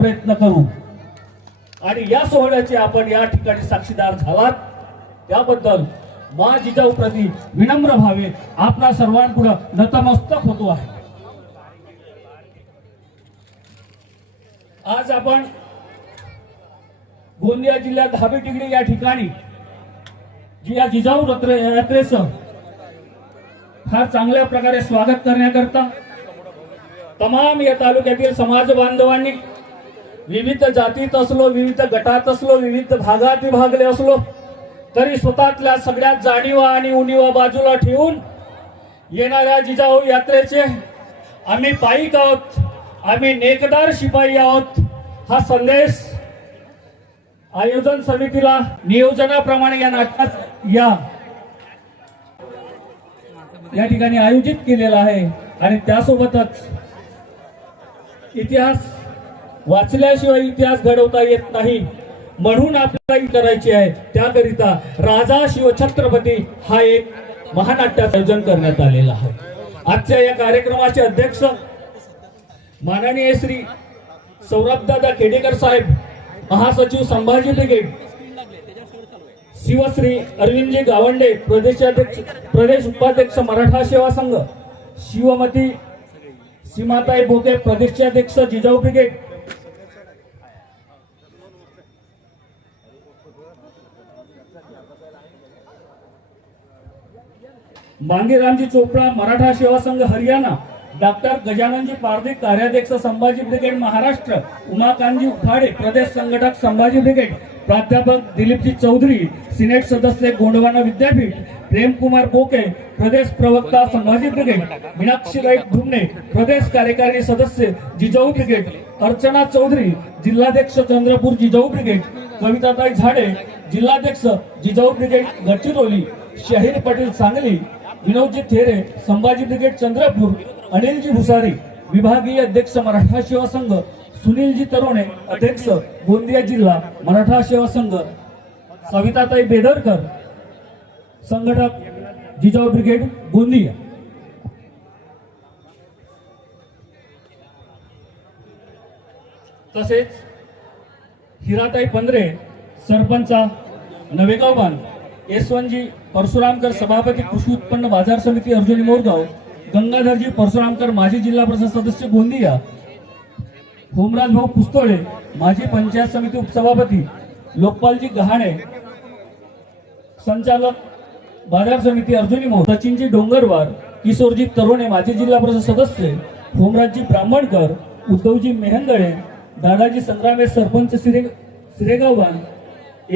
प्रयत्न करू आणि या सोहळ्याचे आपण या ठिकाणी साक्षीदार झालात त्याबद्दल मा जिजाऊ प्रती विनम्र व्हावे आपला सर्वांपुढे नतमस्तक होतो आहे आज आपण गोंदिया जिल्ह्यात धाबी टिगडी या ठिकाणी जी या जिजाऊ रत्रे फार चांगल्या प्रकारे स्वागत करण्याकरता तमाम या तालुक्यातील समाज बांधवांनी विविध जातीत असलो विविध गटात असलो विविध भागात विभागले असलो तरी स्वतःतल्या सगळ्यात जाणीवा आणि उणीवा बाजूला ठेवून येणाऱ्या जिजाऊ यात्रेचे आम्ही पायिक आहोत आम्ही नेकदार शिपाई आहोत हा संदेश आयोजन समितीला नियोजनाप्रमाणे या नाटकात या या ठिकाणी आयोजित केलेला आहे आणि त्यासोबतच इतिहास वाचल्याशिवाय इतिहास घडवता येत नाही म्हणून आपल्याला करायची आहे त्याकरिता राजा शिवछत्रपती हा एक महानाट्याचं आयोजन करण्यात आलेला आहे आजच्या या कार्यक्रमाचे अध्यक्ष माननीय श्री सौरभदादा खेडेकर साहेब महासचिव संभाजी ब्रिगेड शिवश्री अरविंदजी गावंडे प्रदेशाध्यक्ष प्रदेश उपाध्यक्ष मराठा सेवा संघ शिवमती सीमाताई भोके प्रदेशाध्यक्ष जिजाऊ ब्रिगेड मांगेरामजी चोपडा मराठा सेवा संघ हरियाणा डॉक्टर गजाननजी पारधी कार्याध्यक्ष संभाजी ब्रिगेड महाराष्ट्र उमाकांतजी उखाडे प्रदेश संघटक संभाजी ब्रिगेड प्राध्यापक दिलीपजी चौधरी सिनेट सदस्य गोंडवाना विद्यापीठ प्रेमकुमार बोके प्रदेश प्रवक्ता संभाजी ब्रिगेड मीनाक्षी नाईक धुमणे प्रदेश कार्यकारिणी सदस्य जिजाऊ ब्रिगेड अर्चना चौधरी जिल्हाध्यक्ष चंद्रपूर जिजाऊ ब्रिगेड कविताताई झाडे जिल्हाध्यक्ष जिजाऊ ब्रिगेड गडचिरोली शहीर पटेल सांगली विनोदजी थेरे संभाजी ब्रिगेड चंद्रपूर अनिलजी भुसारी विभागीय अध्यक्ष मराठा सेवा संघ सुनीलजी तरोणे अध्यक्ष गोंदिया जिल्हा मराठा सेवा संघ सविताताई बेदरकर संघटक जिजाऊ ब्रिगेड गोंदिया तसेच हिराताई पंधरे सरपंचा नवेगाव बांध यशवंतजी परशुरामकर सभापती कृषी उत्पन्न बाजार समिती अर्जुनी मोरगाव गंगाधरजी परशुरामकर माजी जिल्हा परिषद सदस्य गोंदिया होमराज भाऊ पुस्तोळे माजी पंचायत समिती उपसभापती लोकपालजी गहाणे संचालक बाजार समिती अर्जुनी मोर सचिनजी डोंगरवार किशोरजी तरुणे माजी जिल्हा परिषद सदस्य होमराजजी ब्राह्मणकर उद्धवजी मेहंदळे दादाजी संग्रामे सरपंच सिरे सिरेगाववान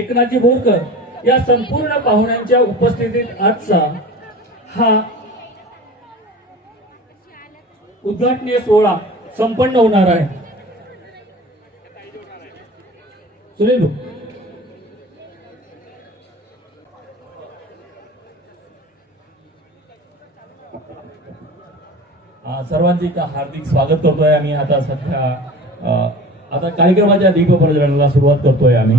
एकनाथजी बोरकर या संपूर्ण पाहुण्यांच्या उपस्थितीत आजचा हा उद्घाटनीय सोहळा संपन्न होणार आहे सुनील सर्वांची हार्दिक स्वागत करतोय आम्ही आता सध्या आता कार्यक्रमाच्या दीपप्रज्वलनाला सुरुवात करतोय आम्ही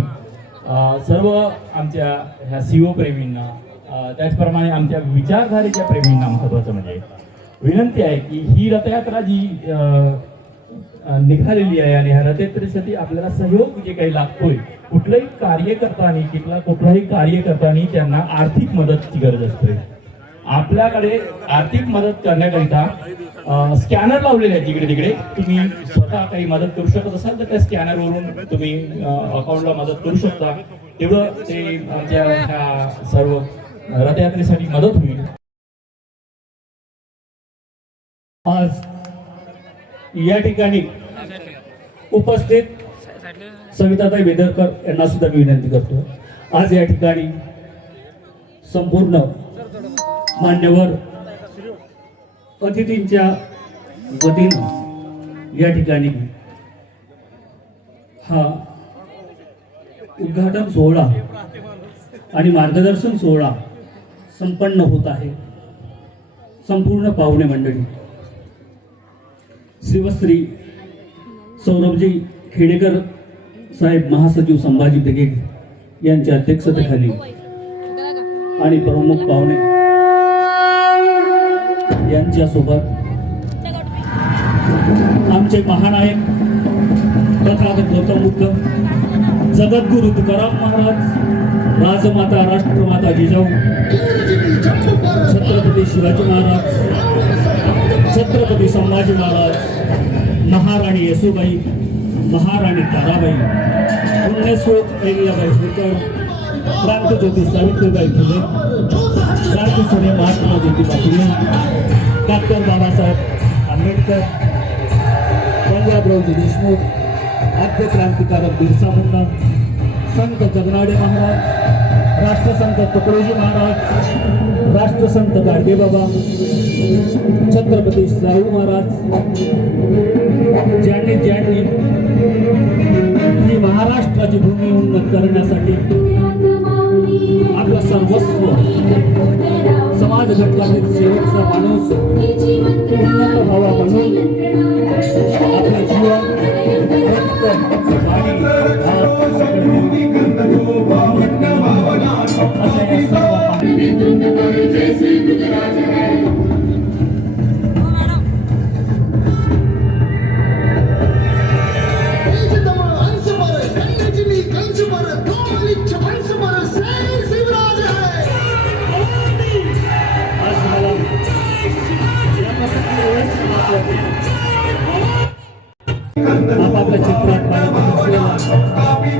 सर्व आमच्या ह्या सीओ e प्रेमींना त्याचप्रमाणे आमच्या विचारधारेच्या प्रेमींना महत्त्वाचं म्हणजे विनंती आहे की ही रथयात्रा जी निघालेली आहे आणि ह्या रथयात्रेसाठी आपल्याला सहयोग जे काही लागतोय कुठलंही कार्य करतानी किंवा कुठलाही कार्य त्यांना आर्थिक मदतची गरज असते आपल्याकडे आर्थिक मदत करण्याकरिता स्कॅनर लावलेले आहेत तिकडे तिकडे तुम्ही स्वतः काही मदत करू शकत असाल तर त्या स्कॅनर वरून तुम्ही अकाउंटला मदत करू शकता तेवढं ते आमच्या ह्या सर्व रथयात्रेसाठी मदत होईल आज या ठिकाणी उपस्थित सविताताई बेदरकर यांना सुद्धा मी विनंती करतो आज या ठिकाणी संपूर्ण मान्यवर अतिथींच्या वतीनं या ठिकाणी हा उद्घाटन सोहळा आणि मार्गदर्शन सोहळा संपन्न होत आहे संपूर्ण पाहुणे मंडळी शिवश्री सौरभजी खेडेकर साहेब महासचिव संभाजी ब्रिगेड यांच्या अध्यक्षतेखाली आणि प्रमुख पाहुणे यांच्यासोबत आमचे महानायक तथागत गौतम बुद्ध जगद्गुरु तुकाराम महाराज राजमाता राष्ट्रमाता जिजाऊ छत्रपती शिवाजी महाराज छत्रपती संभाजी महाराज महाराणी येसूबाई महाराणी ताराबाई पुण्यस्रोत अहिल्याबाई होळकर ज्योती सावित्रीबाई फुले क्रांतिसूर्य महात्मा ज्योतिबा फुले डॉक्टर बाबासाहेब आंबेडकर पंजाबरावजी देशमुख आद्य क्रांतिकारक बिरसा मुंडा संत जगनाडे महाराज राष्ट्रसंत तुकडोजी महाराज राष्ट्रसंत गाडगे बाबा छत्रपती शाहू महाराज ज्यांनी ज्यांनी ही महाराष्ट्राची भूमी उन्नत करण्यासाठी आपलं सर्वस्व On pas de la planète C, c'est go, citra para manusia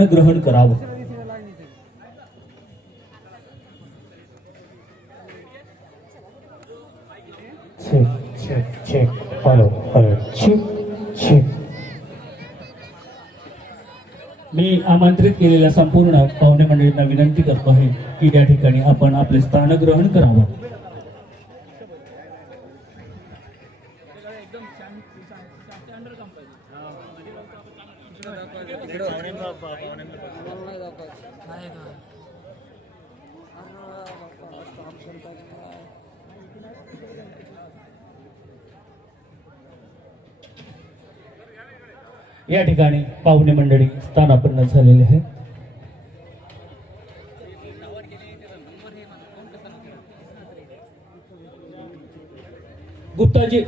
ज्ञान ग्रहण करावं चेक चेक मी आमंत्रित केलेल्या संपूर्ण पाहुणे मंडळींना विनंती करतो आहे की या ठिकाणी आपण आपले स्थान ग्रहण करावं या ठिकाणी पाहुणे मंडळी स्थानापन्न झालेले आहेत गुप्ताजी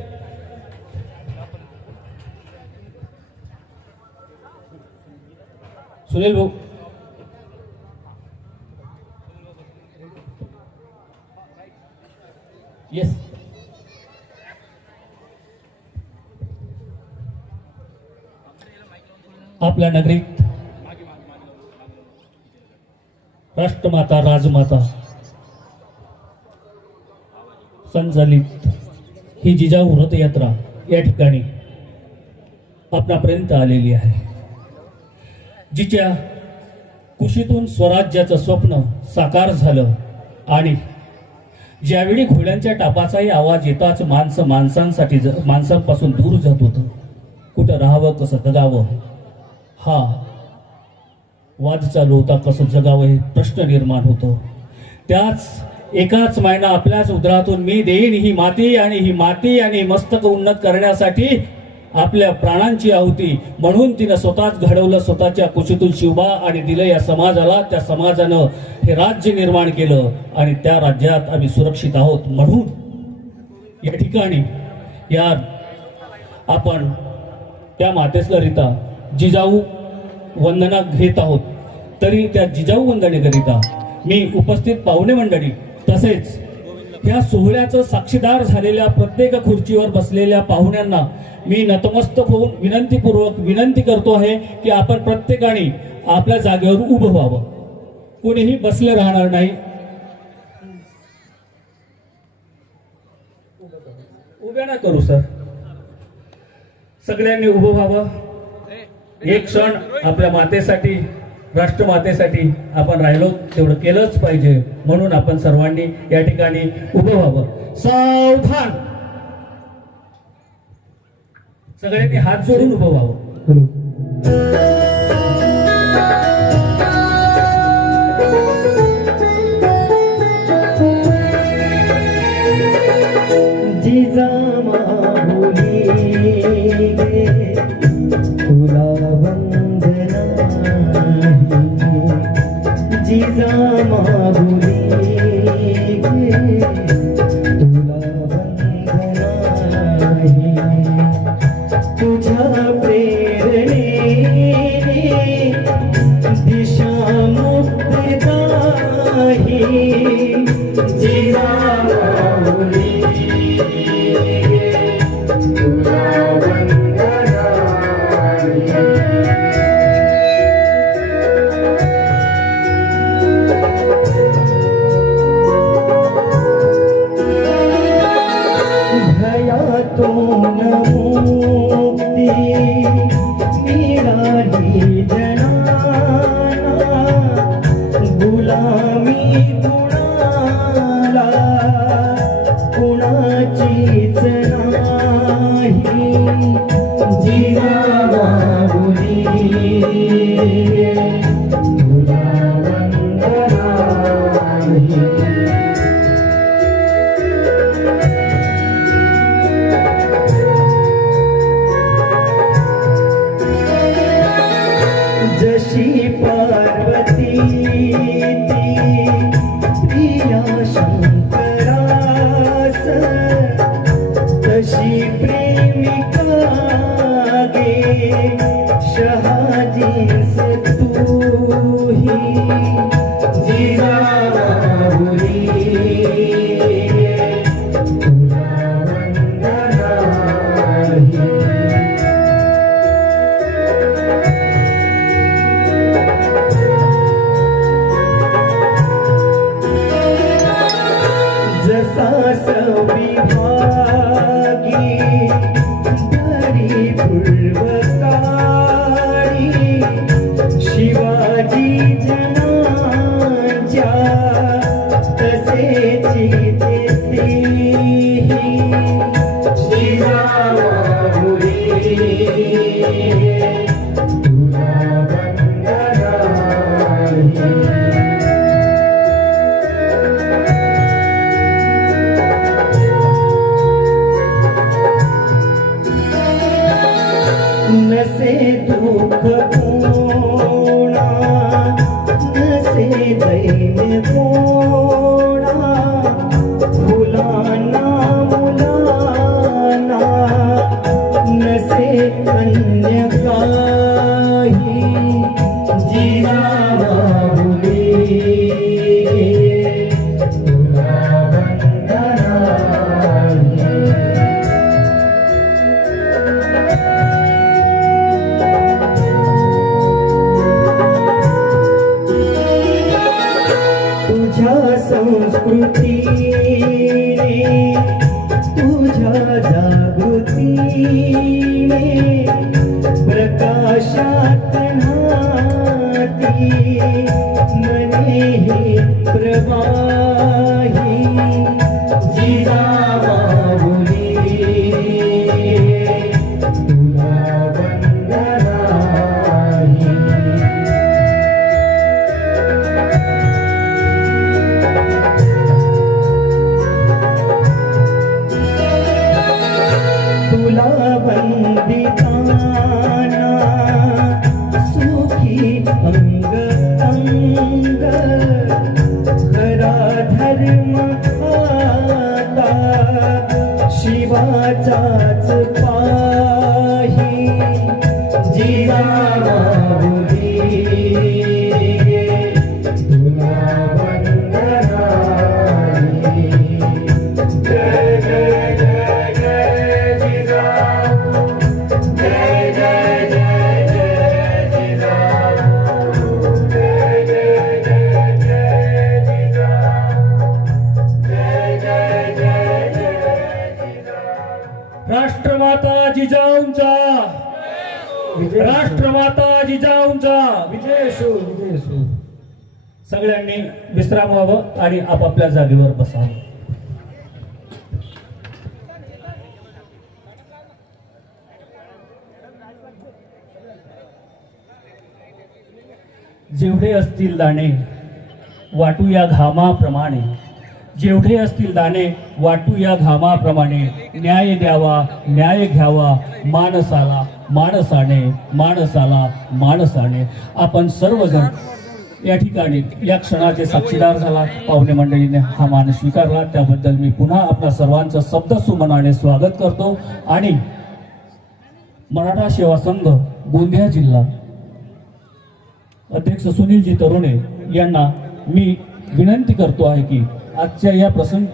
सुनील भाऊ आपल्या नगरीत राष्ट्रमाता राजमाता संचालित ही जिजाऊ रथयात्रा या ठिकाणी आपणापर्यंत आलेली आहे जिच्या कुशीतून स्वराज्याचं स्वप्न साकार झालं आणि ज्यावेळी घोड्यांच्या टापाचाही आवाज येताच माणसं माणसांसाठी माणसांपासून दूर जात होतं कुठं राहावं कसं दगावं हा वाद चालू होता कसं जगावं हे प्रश्न निर्माण होतो त्याच एकाच मायना आपल्याच उदरातून मी देईन ही माती आणि ही माती आणि मस्तक उन्नत करण्यासाठी आपल्या प्राणांची आहुती म्हणून तिनं स्वतःच घडवलं स्वतःच्या कुशीतून शिवबा आणि दिलं या समाजाला त्या समाजानं हे राज्य निर्माण केलं आणि त्या राज्यात आम्ही सुरक्षित आहोत म्हणून या ठिकाणी या आपण त्या मातेसला रिता जिजाऊ वंदना घेत आहोत तरी त्या जिजाऊ वंदनेकरिता मी उपस्थित पाहुणे मंडळी तसेच ह्या सोहळ्याचं साक्षीदार झालेल्या प्रत्येक खुर्चीवर बसलेल्या पाहुण्यांना मी नतमस्तक होऊन विनंतीपूर्वक विनंती करतो आहे की आपण प्रत्येकाने आपल्या जागेवर उभं व्हावं कोणीही बसले राहणार नाही उभ्या ना करू सर सगळ्यांनी उभं व्हावं एक क्षण आपल्या मातेसाठी राष्ट्रमातेसाठी आपण राहिलो तेवढं केलंच पाहिजे म्हणून आपण सर्वांनी या ठिकाणी उभं व्हावं सावधान सगळ्यांनी हात जोडून उभं व्हावं राष्ट्रमाता जिजाऊंचा सगळ्यांनी विश्राम व्हावं आणि आपापल्या जागेवर बसावं जेवढे असतील दाणे वाटू या घामाप्रमाणे जेवढे असतील दाणे वाटू या घामाप्रमाणे न्याय द्यावा न्याय घ्यावा माणसाला माणसाने माणसाला माणसाने आपण सर्वजण या ठिकाणी या क्षणाचे साक्षीदार झाला पाहुणे मंडळीने हा मान स्वीकारला त्याबद्दल मी पुन्हा आपल्या सर्वांचं शब्द सुमनाने स्वागत करतो आणि मराठा सेवा संघ गोंदिया जिल्हा अध्यक्ष सुनीलजी तरुणे यांना मी विनंती करतो आहे की आजच्या या प्रसंग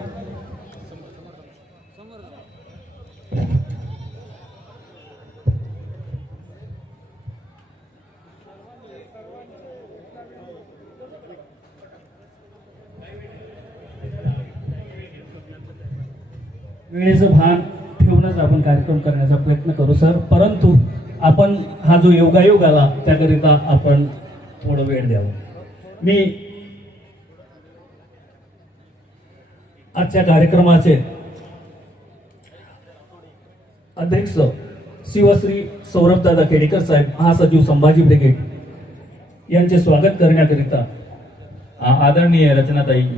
वेळेचं भान ठेवूनच आपण कार्यक्रम करण्याचा प्रयत्न करू सर परंतु आपण हा जो योगायोग आला त्याकरिता आपण थोडं वेळ द्यावा मी आजच्या कार्यक्रमाचे अध्यक्ष शिवश्री सौरभदादा केडेकर साहेब महासचिव संभाजी ब्रिगेड यांचे स्वागत करण्याकरिता आदरणीय रचनाताई